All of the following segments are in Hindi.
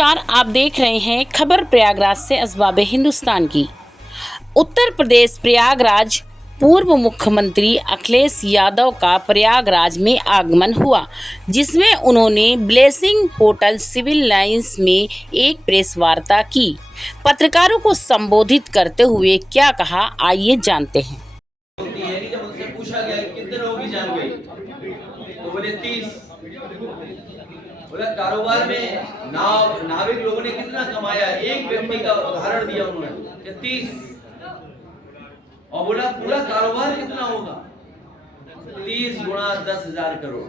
नमस्कार, आप देख रहे हैं खबर प्रयागराज से असबाब हिंदुस्तान की। उत्तर प्रदेश प्रयागराज पूर्व मुख्यमंत्री अखिलेश यादव का प्रयागराज में आगमन हुआ, जिसमें उन्होंने ब्लेसिंग होटल सिविल लाइंस में एक प्रेस वार्ता की। पत्रकारों को संबोधित करते हुए क्या कहा, आइए जानते हैं। जब उनसे पूछा गया कितने लोगों की जान गई, तो बोले 30। बोला कारोबार में नाविक लोगों ने कितना कमाया, एक व्यक्ति का उदाहरण दिया उन्होंने कि 30। और बोला पूरा कारोबार कितना होगा, 30 गुना 10,000 करोड़।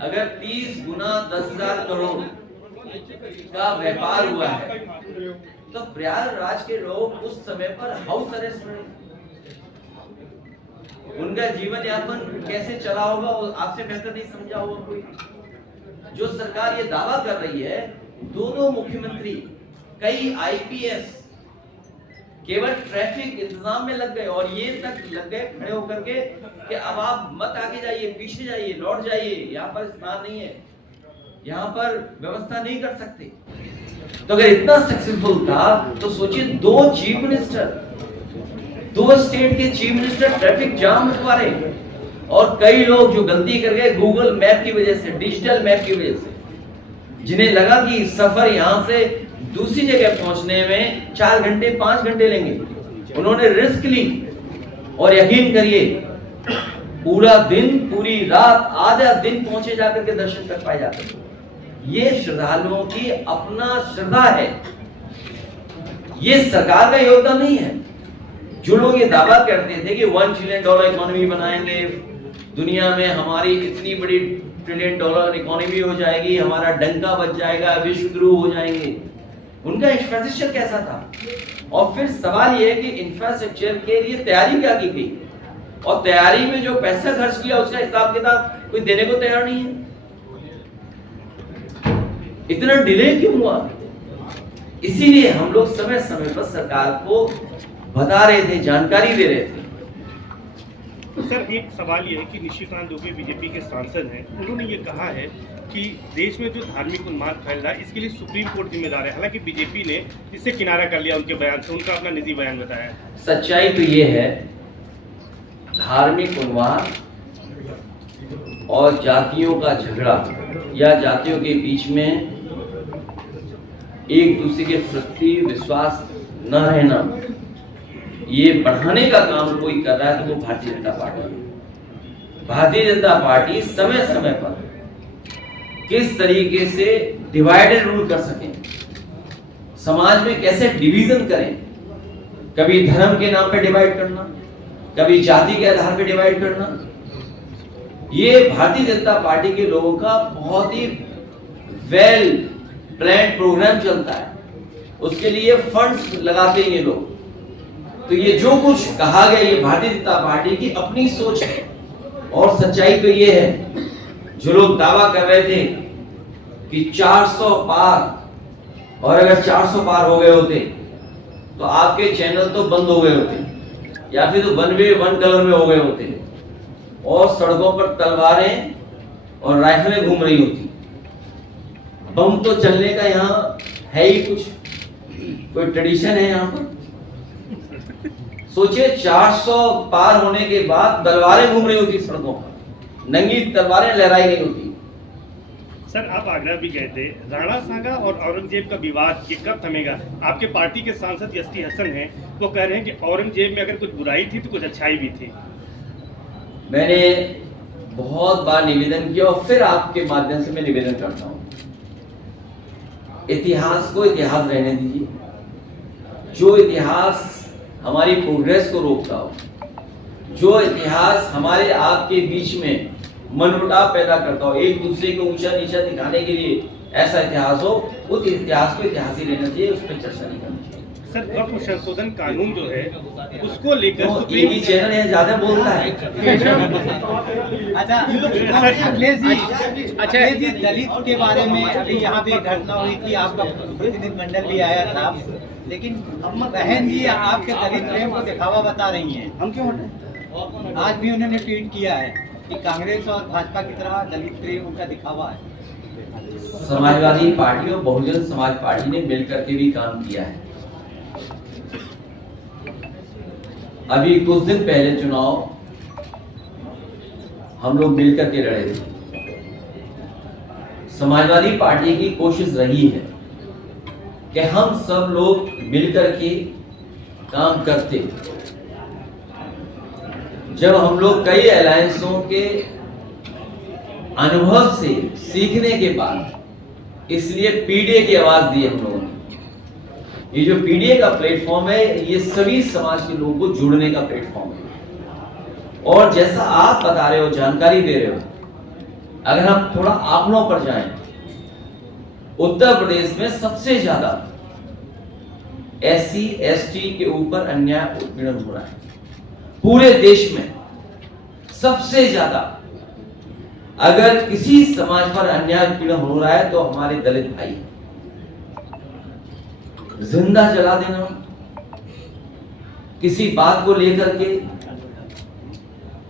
अगर 30 गुना 10,000 करोड़ का व्यापार हुआ है तो प्रयागराज के लोग उस समय पर हाउस अरेस्ट में, उनका जीवन यापन कैसे चला होगा वो आपसे बेहतर नहीं समझा होगा कोई। जो सरकार ये दावा कर रही है, दोनों मुख्यमंत्री, कई आईपीएस केवल ट्रैफिक इंतजाम में लग गए और ये तक लग गए खड़े होकर के कि अब आप मत आगे जाइए, पीछे जाइए, लौट जाइए, यहाँ पर स्थान नहीं है, यहाँ पर व्यवस्था नहीं कर सकते। तो अगर इतना सक्सेसफुल था तो सोचिए, दो चीफ मिनिस्टर, दो स्टेट के चीफ मिनिस्टर ट्रैफिक जाम रुकवा रहे, और कई लोग जो गलती कर गए गूगल मैप की वजह से, डिजिटल मैप की वजह से, जिन्हें लगा कि सफर यहां से दूसरी जगह पहुंचने में 4 घंटे 5 घंटे लेंगे, उन्होंने रिस्क ली। और यकीन करिए, पूरा दिन, पूरी रात, आधा दिन पहुंचे जाकर के दर्शन कर पाए जाते। ये श्रद्धालुओं की अपना श्रद्धा है, ये सरकार का योगदान नहीं है। जो लोग ये दावा करते थे कि $1 ट्रिलियन इकोनॉमी बनाएंगे, दुनिया में हमारी इतनी बड़ी $1 ट्रिलियन इकोनॉमी हो जाएगी, हमारा डंका बच जाएगा, विश्व गुरु हो जाएंगे, उनका इंफ्रास्ट्रक्चर कैसा था? और फिर सवाल यह है कि इंफ्रास्ट्रक्चर के लिए तैयारी क्या की गई, और तैयारी में जो पैसा खर्च किया उसका हिसाब किताब कोई देने को तैयार नहीं है। इतना डिले क्यों हुआ? इसीलिए हम लोग समय समय पर सरकार को बता रहे थे, जानकारी दे रहे थे। सर, एक सवाल ये है कि निशिकांत दुबे बीजेपी के सांसद हैं, उन्होंने ये कहा है कि देश में जो धार्मिक उन्माद फैल रहा है इसके लिए सुप्रीम कोर्ट जिम्मेदार है। हालांकि बीजेपी ने इससे किनारा कर लिया उनके बयान से, उनका अपना निजी बयान बताया। सच्चाई तो ये है, धार्मिक उन्माद और जातियों का झगड़ा या जातियों के बीच में एक दूसरे के प्रति विश्वास न रहना, ये बढ़ाने का काम कोई कर रहा है तो वो भारतीय जनता पार्टी है। भारतीय जनता पार्टी समय समय पर किस तरीके से डिवाइड एंड रूल कर सके, समाज में कैसे डिवीजन करें, कभी धर्म के नाम पे डिवाइड करना, कभी जाति के आधार पे डिवाइड करना, ये भारतीय जनता पार्टी के लोगों का बहुत ही वेल प्लान प्रोग्राम चलता है। उसके लिए फंड्स लगाते हैं ये लोग। तो ये जो कुछ कहा गया, ये भारतीय जनता पार्टी की अपनी सोच है। और सच्चाई तो ये है, जो लोग दावा कर रहे थे कि 400 पार, और अगर 400 पार हो गए होते तो आपके चैनल तो बंद हो गए होते, या फिर तो वन वे वन कलर में हो गए होते, और सड़कों पर तलवारें और राइफलें घूम रही होती। बम तो चलने का यहाँ है ही कुछ, कोई ट्रेडिशन है यहाँ पर? सोचिए, 400 पार होने के बाद तलवारें घूम रही होती सड़कों पर, नंगी तलवारें लहराई गई होती। सर, आप आगरा भी गए थे, राणा सांगा और औरंगजेब का विवाद ये कब थमेगा? आपके पार्टी के सांसद एसटी हसन हैं, वो कह रहे हैं कि औरंगजेब में अगर कुछ बुराई थी तो कुछ अच्छाई भी थी। मैंने बहुत बार निवेदन किया और फिर आपके माध्यम से मैं निवेदन करता हूँ, इतिहास को इतिहास रहने दीजिए। जो इतिहास हमारी प्रोग्रेस को रोकता हो, जो इतिहास हमारे आपके बीच में मनमुटाव पैदा करता हो, एक दूसरे को ऊंचा नीचा दिखाने के लिए ऐसा इतिहास हो, उस इतिहास को इतिहास ही रहना चाहिए, उस पर चर्चा नहीं करनी चाहिए। सर, वक्फ संशोधन कानून जो है उसको लेकर सुप्रीम कोर्ट चैनल है, ज्यादा बोलता है। अच्छा जी, दलित के बारे में अभी यहाँ पे घटना हुई थी, आपका प्रतिनिधिमंडल भी आया था, लेकिन बहन जी आपके दलित प्रेम को दिखावा बता रही हैं। हम क्यों हटें? आज भी उन्होंने ट्वीट किया है कि कांग्रेस और भाजपा की तरह दलित प्रेम उनका दिखावा है। समाजवादी पार्टी और बहुजन समाज पार्टी ने मिलकर के भी काम किया है। अभी कुछ दिन पहले चुनाव हम लोग मिलकर के लड़े थे। समाजवादी पार्टी की कोशिश रही है कि हम सब लोग मिलकर के काम करते। जब हम लोग कई अलायंसों के अनुभव से सीखने के बाद इसलिए पीडीए की आवाज दी हम लोगों ने। ये जो पीडीए का प्लेटफॉर्म है, ये सभी समाज के लोगों को जुड़ने का प्लेटफॉर्म है। और जैसा आप बता रहे हो, जानकारी दे रहे हो, अगर हम थोड़ा आंकड़ों पर जाएं, उत्तर प्रदेश में सबसे ज्यादा SC ST के ऊपर अन्याय उत्पीड़न हो रहा है। पूरे देश में सबसे ज्यादा अगर किसी समाज पर अन्याय उत्पीड़न हो रहा है तो हमारे दलित भाई। जिंदा जला देना किसी बात को लेकर के,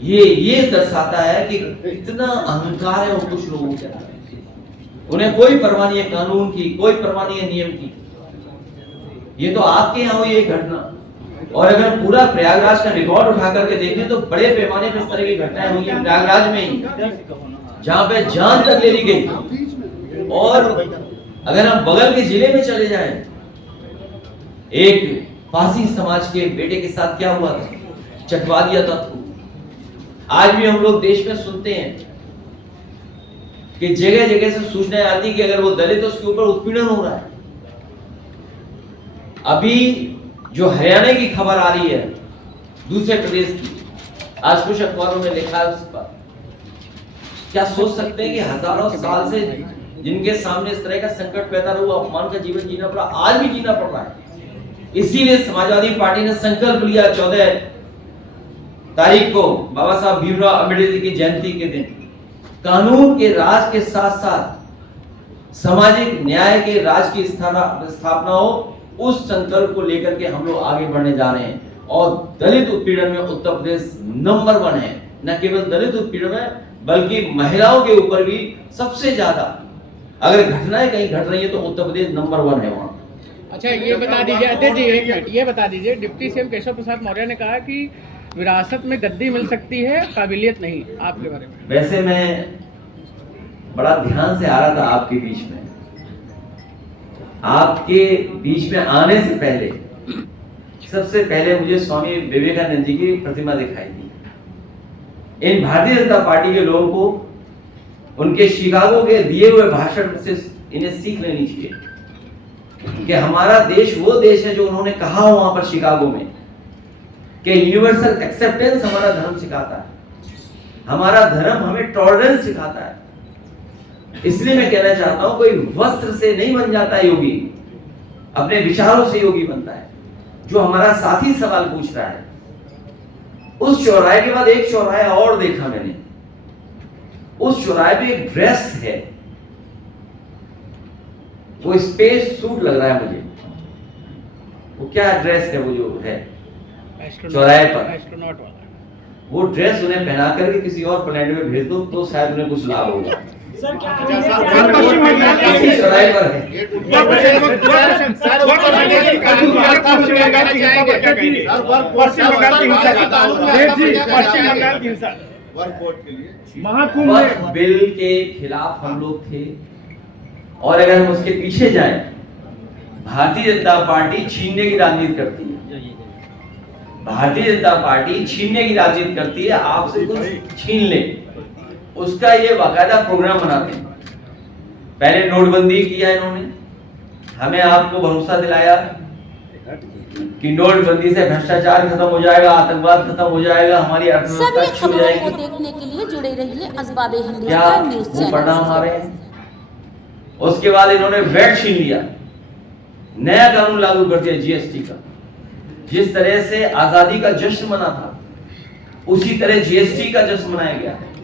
ये दर्शाता है कि इतना अहंकार है कुछ लोगों के अंदर। उन्हें कोई परवाह नहीं है कानून की, कोई परवाह नहीं है नियम की। ये तो आपके यहाँ हुई एक घटना, और अगर पूरा प्रयागराज का रिकॉर्ड उठा करके देखें तो बड़े पैमाने पर इस तरह की घटनाएं हुई हैं प्रयागराज में ही, जहां पे जान तक ले ली गई। और अगर हम बगल के जिले में चले जाएं, एक पासी समाज के बेटे के साथ क्या हुआ था, चटवा दिया था। आज भी हम लोग देश में सुनते हैं कि जगह जगह से सूचनाएं आती कि अगर वो दलित है उसके ऊपर उत्पीड़न हो रहा है। अभी जो हरियाणा की खबर आ रही है दूसरे प्रदेश की, आज कुछ अखबारों में लिखा है उस पर। क्या सोच सकते हैं कि हजारों साल से जिनके सामने इस तरह का संकट पैदा हुआ, अपमान का जीवन जीना पड़ा, आज भी जीना पड़ रहा है। इसीलिए समाजवादी पार्टी ने संकल्प लिया 14 तारीख को बाबा साहब भीमराव अम्बेडकर की जयंती के दिन कानून के राज के साथ साथ सामाजिक न्याय के राज की स्थापना हो। उस संकल्प को लेकर के हम लोग आगे बढ़ने जा रहे हैं। और दलित उत्पीड़न में उत्तर प्रदेश नंबर 1 है। न केवल दलित उत्पीड़न में बल्कि महिलाओं के ऊपर भी सबसे ज्यादा अगर घटनाएं कहीं घट रही है तो उत्तर प्रदेश नंबर 1 है वहां। अच्छा, ये बता दीजिए अध्यक्ष जी, एक मिनट ये बता दीजिए, डिप्टी सीएम केशव प्रसाद मौर्य ने कहा कि विरासत में गद्दी मिल सकती है, काबिलियत नहीं। आपके बारे में? वैसे मैं बड़ा ध्यान से आ रहा था आपके बीच में। आपके बीच में आने से पहले सबसे पहले मुझे स्वामी विवेकानंद जी की प्रतिमा दिखाई दी। इन भारतीय जनता पार्टी के लोगों को उनके शिकागो के दिए हुए भाषण से इन्हें सीख लेनी चाहिए कि हमारा देश वो देश है जो उन्होंने कहा वहां पर शिकागो में कि यूनिवर्सल एक्सेप्टेंस हमारा धर्म सिखाता है, हमारा धर्म हमें टॉलरेंस सिखाता है। इसलिए मैं कहना चाहता हूं, कोई वस्त्र से नहीं बन जाता योगी, अपने विचारों से योगी बनता है। जो हमारा साथी सवाल पूछ रहा है, उस चौराहे के बाद एक चौराहा और देखा मैंने। उस चौराहे पे एक ड्रेस है, वो स्पेस सूट लग रहा है मुझे। वो क्या ड्रेस है वो जो है चौराहे पर, एस्ट्रोनॉट वाला वो ड्रेस उन्हें पहना करके किसी और प्लेनेट में भेज दो तो शायद उन्हें कुछ लाभ होगा। चौराहे पर है। वक्फ बिल के खिलाफ हम लोग थे, और अगर हम उसके पीछे जाएं, भारतीय जनता पार्टी छीनने की राजनीति करती है। भारतीय जनता पार्टी छीनने की राजनीति करती है, आपसे कुछ छीन ले, उसका ये बाकायदा प्रोग्राम बनाते हैं। पहले नोटबंदी किया इन्होंने, हमें आपको भरोसा दिलाया कि नोटबंदी से भ्रष्टाचार खत्म हो जाएगा, आतंकवाद खत्म हो जाएगा, हमारी अर्थव्यवस्था सभी अच्छी हो खबरों को जाएगी। देखने के लिए जुड़े रहिए असबाबे क्या हिंदुस्तान न्यूज वो परिणाम आ रहे चैनल। हैं? उसके बाद इन्होंने वैट छीन लिया, नया कानून लागू कर दिया जीएसटी का। जिस तरह से आजादी का जश्न मना था, उसी तरह जीएसटी का जश्न मनाया गया है।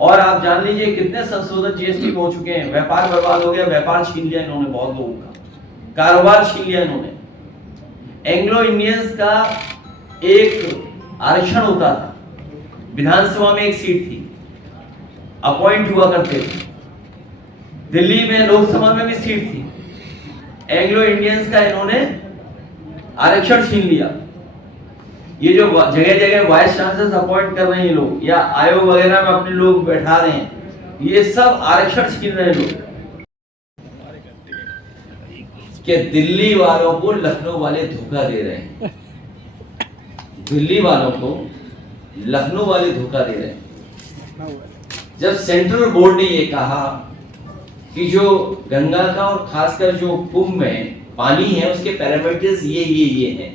और आप जान लीजिए कितने संशोधन जीएसटी में हो चुके हैं। व्यापार बर्बाद हो गया, व्यापार छीन लिया इन्होंने बहुत लोगों का, कारोबार छीन लिया इन्होंने। एंग्लो इंडियंस का एक आरक्षण होता था, विधानसभा में एक सीट थी, अपॉइंट हुआ करते थे, दिल्ली में लोकसभा में भी सीट थी, एंग्लो इंडियंस का इन्होंने आरक्षण छीन लिया। ये जो जगह जगह वाइस चांसलर्स अपॉइंट कर रहे हैं लोग या आयोग वगैरह में अपने लोग बैठा रहे हैं, ये सब आरक्षण छीन रहे हैं लोग। कि दिल्ली वालों को लखनऊ वाले धोखा दे रहे हैं, दिल्ली वालों को लखनऊ वाले धोखा दे रहे हैं। जब सेंट्रल बोर्ड ने ये कहा कि जो गंगा का और खासकर जो कुंभ में पानी है उसके पैरामीटर्स ये हैं,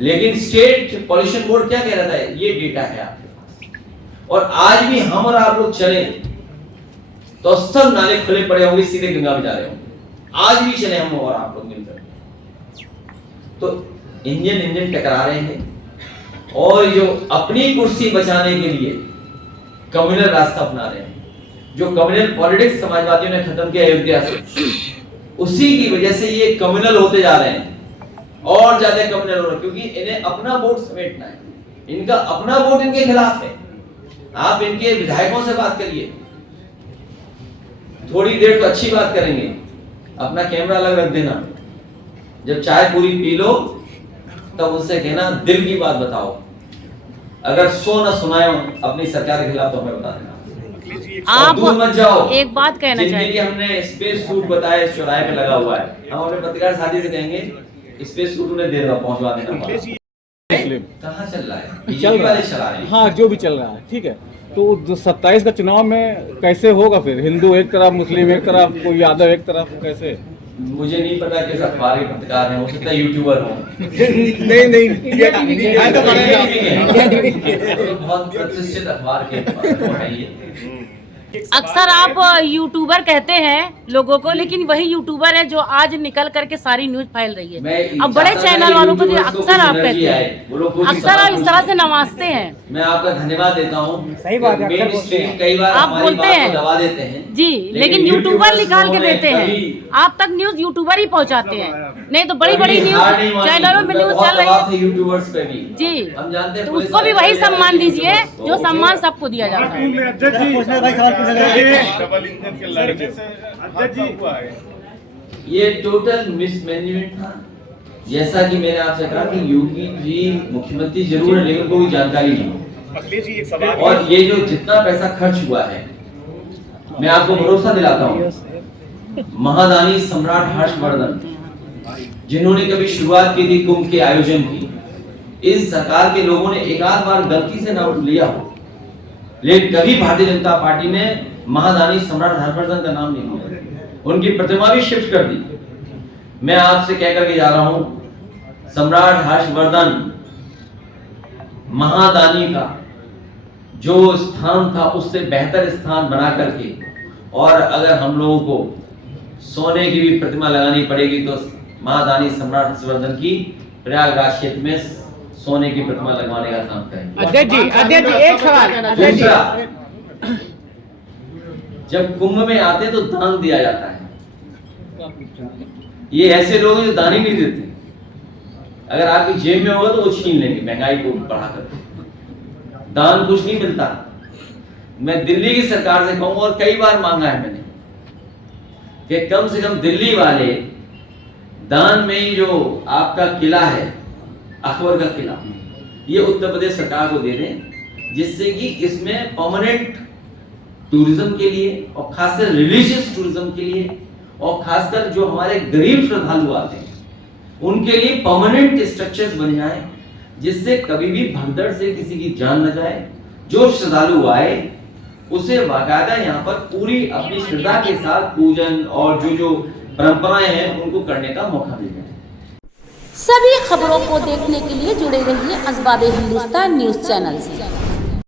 लेकिन स्टेट पॉल्यूशन बोर्ड क्या कह रहा था, ये डेटा है आपके पास, और आज भी हम और आप लोग चले तो सब नाले खुले पड़े होंगे, सीधे गंगा में जा रहे होंगे। आज भी चले हम और आप लोग मिलकर, तो इंजन टकरा रहे हैं और जो अपनी कुर्सी बचाने के लिए कम्युनल रास्ता अपना रहे हैं, जो कम्युनल पॉलिटिक्स समाजवादियों ने खत्म किया अयोध्या से, उसी की वजह से ये कम्युनल होते जा रहे हैं और ज्यादा कम्युनल हो रहे हैं, क्योंकि इन्हें अपना वोट समेटना है, इनका अपना वोट इनके खिलाफ है। आप इनके विधायकों से बात करिए, थोड़ी देर तो अच्छी बात करेंगे, अपना कैमरा अलग रख देना, जब चाय पूरी पी लो तब उनसे कहना दिल की बात बताओ, अगर सो ना सुनाए अपनी सरकार के खिलाफ तो हमें बता देना। आप दूर मत जाओ। एक बात कहना जिनके चाहिए, लिए हमने स्पेस सूट बताया इस चौराहे पे लगा हुआ है, हम अपने पत्रकार साथी से कहेंगे स्पेस सूट उन्हें दे दो, पहुंचवा देना। कहाँ चल रहा है, बीजेपी वाले चला रहे हैं। हाँ, जो भी चल रहा है ठीक है, तो 27 का चुनाव में कैसे होगा फिर? हिंदू एक तरफ, मुस्लिम एक तरफ, कोई यादव एक तरफ, कैसे? मुझे नहीं पता किस अखबार के पत्रकार हैं, हो सकता है यूट्यूबर हो। नहीं बहुत प्रतिष्ठित अखबार के हैं ये। अक्सर आप यूट्यूबर कहते हैं लोगों को, लेकिन वही यूट्यूबर है जो आज निकल करके सारी न्यूज फैल रही है। अब बड़े चैनल वालों को जो अक्सर आप कहते हैं, अक्सर आप इस तरह से नवाजते हैं। मैं आपका धन्यवाद देता हूँ। सही बात है, मेन स्ट्रीम कई बार आप हमारी बोलते बात को हैं दबा देते हैं जी, लेकिन यूट्यूबर निकाल के देते हैं, कभी आप तक न्यूज यूट्यूबर ही पहुंचाते हैं, नहीं तो बड़ी बड़ी न्यूज चैनलों में न्यूज चल रही है यूट्यूबर्स पे भी जी, हम जानते हैं। तो उसको भी वही सम्मान दीजिए जो सम्मान सबको दिया जाता है। डबल इंजन के लड़के से अध्यक्ष जी हुआ है, ये टोटल मिसमैनेजमेंट था। जैसा कि मैंने आपसे कहा कि योगी जी मुख्यमंत्री जरूर है, लेकिन कोई जानकारी नहीं। अखिलेश जी एक सवाल, और ये जो जितना पैसा खर्च हुआ है, मैं आपको भरोसा दिलाता हूँ, महादानी सम्राट हर्षवर्धन जिन्होंने कभी शुरुआत की थी कुंभ के आयोजन की, इस सरकार के लोगों ने एक आध बार गलती से नाम लिया हो, लेकिन कभी भारतीय जनता पार्टी ने महादानी सम्राट हर्षवर्धन का नाम नहीं लिया। उनकी प्रतिमा भी शिफ्ट कर दी। मैं आपसे कह करके जा रहा हूं, सम्राट हर्षवर्धन महादानी का जो स्थान था उससे बेहतर स्थान बना करके, और अगर हम लोगों को सोने की भी प्रतिमा लगानी पड़ेगी तो महादानी सम्राट हर्षवर्धन की प्रयागराज क्षेत्र में सोने की प्रतिमा लगवाने का काम करेंगे। अध्यक्ष जी एक सवाल। दूसरा, जब कुंभ में आते तो दान दिया जाता है। ये ऐसे लोग जो दान ही नहीं देते, अगर आपकी जेब में होगा तो वो छीन लेंगे महंगाई को बढ़ाकर। दान कुछ नहीं मिलता। मैं दिल्ली की सरकार से कहूंगा, और कई बार मांगा है मैंने, कि कम से कम दिल्ली वाले दान में ही जो आपका किला है, अकबर का किला, ये उत्तर प्रदेश सरकार को दे दें, जिससे कि इसमें परमानेंट टूरिज्म के लिए और खासकर रिलीजियस टूरिज्म के लिए और खासकर जो हमारे गरीब श्रद्धालु आते हैं उनके लिए परमानेंट स्ट्रक्चर्स बन जाए, जिससे कभी भी भगदड़ से किसी की जान न जाए। जो श्रद्धालु आए उसे बाकायदा यहाँ पर पूरी अपनी श्रद्धा के साथ पूजन और जो परंपराएं हैं उनको करने का मौका मिल जाए। सभी खबरों को देखने के लिए जुड़े रहिए अजबाबे हिंदुस्तान न्यूज चैनल से।